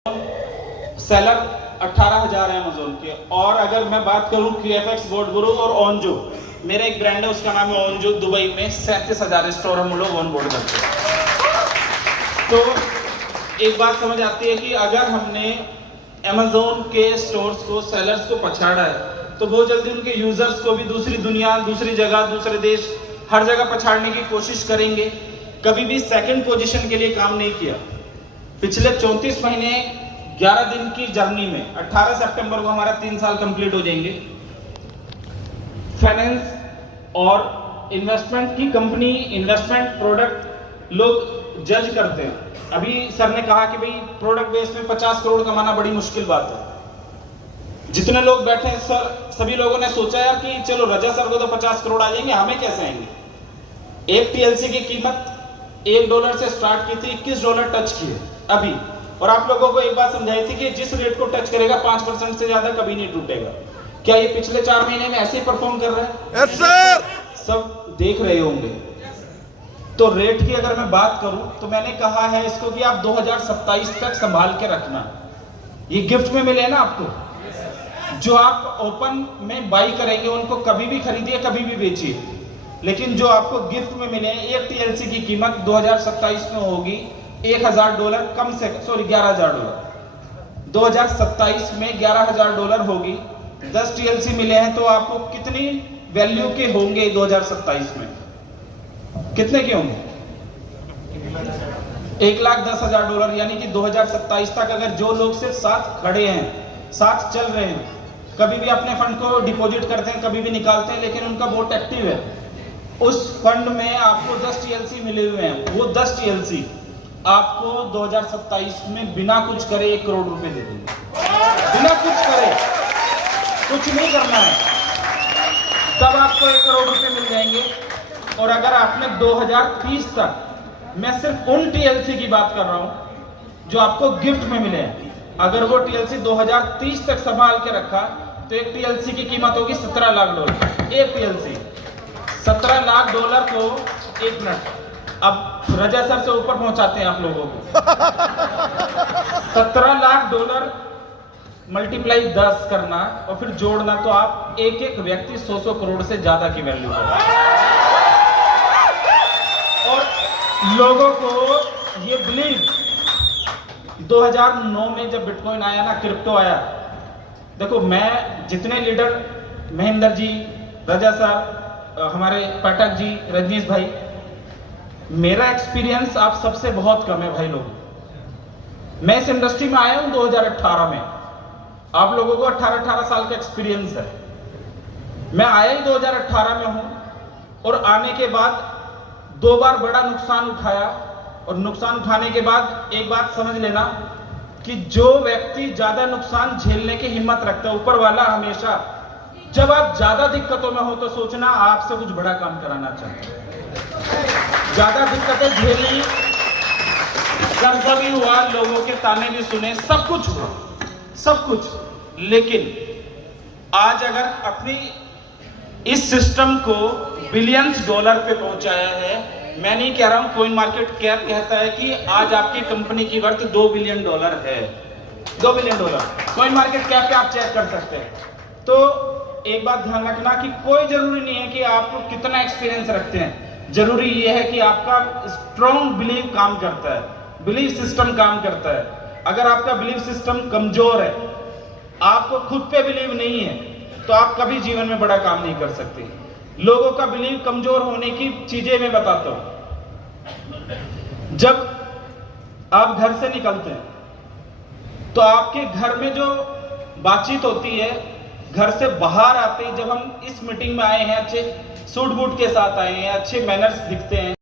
Seller 18,000 है Amazon के। और अगर मैं बात करूं QFX बोर्ड और ओनजो, मेरा एक ब्रांड है उसका नाम है ओनजो, दुबई में 37,000 स्टोर हम लोग ऑन बोर्ड करते हैं। तो एक बात समझ आती है कि अगर हमने अमेजोन के स्टोर्स को, सेलर्स को पछाड़ा है तो बहुत जल्दी उनके यूजर्स को भी दूसरी दुनिया, दूसरी जगह, दूसरे देश, हर जगह पछाड़ने की कोशिश करेंगे। कभी भी सेकंड पोजीशन के लिए काम नहीं किया। पिछले 34 महीने 11 दिन की जर्नी में 18 सितंबर को हमारा 3 साल कंप्लीट हो जाएंगे। फाइनेंस और इन्वेस्टमेंट की कंपनी, इन्वेस्टमेंट प्रोडक्ट लोग जज करते हैं। अभी सर ने कहा कि भाई प्रोडक्ट बेस में 50 करोड़ कमाना बड़ी मुश्किल बात है। जितने लोग बैठे हैं सर, सभी लोगों ने सोचा यार कि चलो रजा सर को तो 50 करोड़ आ जाएंगे, हमें कैसे आएंगे। एक TLC की कीमत $1 से स्टार्ट की थी, $21 टच किए अभी। और आप लोगों को एक बात समझाई थी कि जिस रेट को टच करेगा 5% से ज्यादा कभी नहीं टूटेगा। क्या ये पिछले 4 महीने में ऐसे ही परफॉर्म कर रहा है? Yes sir. सब देख रहे होंगे। तो रेट की अगर मैं बात करूं तो मैंने कहा है इसको कि आप 2027 तक संभाल के रखना। ये गिफ्ट में मिले ना आपको, जो आप ओपन में बाई करेंगे उनको कभी भी खरीदिए, कभी भी बेचिए, लेकिन जो आपको गिफ्ट में मिले, एक TLC की कीमत 2027 में होगी $1,000 कम से, सॉरी $11,000। 2027 में $11,000 होगी। 10 TLC मिले हैं तो आपको कितनी वैल्यू के होंगे 2027 में? कितने के होंगे? $1,10,000। यानी कि 2027 तक अगर जो लोग सिर्फ साथ खड़े हैं, साथ चल रहे हैं, कभी भी अपने फंड को डिपॉजिट करते हैं, कभी भी निकालते हैं, लेकिन उनका वोट एक्टिव है, उस फंड में आपको 10 TLC मिले हुए हैं, वो 10 TLC आपको 2027 में बिना कुछ करे 1 करोड़ रुपए दे देंगे। बिना कुछ करे, कुछ नहीं करना है, तब आपको 1 करोड़ रुपए मिल जाएंगे। और अगर आपने 2030 तक, मैं सिर्फ उन TLC की बात कर रहा हूं जो आपको गिफ्ट में मिले हैं, अगर वो TLC 2030 तक संभाल के रखा तो एक TLC की कीमत होगी $17 लाख। एक TLC $17 लाख को 1 मिनट, अब रजा सर से ऊपर पहुंचाते हैं आप लोगों को। $17 लाख मल्टीप्लाई 10 करना और फिर जोड़ना, तो आप एक एक व्यक्ति 100 करोड़ से ज्यादा की वैल्यू करें। और लोगों को ये बिलीव, 2009 में जब बिटकॉइन आया ना, क्रिप्टो आया, देखो मैं जितने लीडर, महेंद्र जी, रजा सर, हमारे पाठक जी, रजनीश भाई, मेरा एक्सपीरियंस आप सबसे बहुत कम है भाई लोग। मैं इस इंडस्ट्री में आया हूं 2018 में, आप लोगों को 18 साल का एक्सपीरियंस है। मैं आया ही 2018 में हूं और आने के बाद 2 बार बड़ा नुकसान उठाया। और नुकसान उठाने के बाद एक बात समझ लेना कि जो व्यक्ति ज्यादा नुकसान झेलने की हिम्मत रखता है, ऊपर वाला हमेशा, जब आप ज्यादा दिक्कतों में हो तो सोचना आपसे कुछ बड़ा काम कराना चाहते हैं। ज्यादा दिक्कतें झेली, कर्जा भी हुआ, लोगों के ताने भी सुने, सब कुछ हुआ, सब कुछ, लेकिन आज अगर अपनी इस सिस्टम को बिलियंस डॉलर पे पहुंचाया है, मैं नहीं कह रहा हूं, कॉइन मार्केट कैप कहता है कि आज आपकी कंपनी की वर्थ $2 बिलियन है। $2 बिलियन कॉइन मार्केट कैप पे आप चेक कर सकते हैं। तो एक बात ध्यान रखना कि कोई जरूरी नहीं है कि आप कितना एक्सपीरियंस रखते हैं, जरूरी यह है कि आपका स्ट्रॉन्ग बिलीव काम करता है, बिलीव सिस्टम काम करता है। अगर आपका बिलीव सिस्टम कमजोर है, आपको खुद पे बिलीव नहीं है, तो आप कभी जीवन में बड़ा काम नहीं कर सकते। लोगों का बिलीव कमजोर होने की चीजें मैं बताता हूं। जब आप घर से निकलते हैं तो आपके घर में जो बातचीत होती है, घर से बाहर आते, जब हम इस मीटिंग में आए हैं, अच्छे सूट बूट के साथ आए हैं, अच्छे मैनर्स दिखते हैं,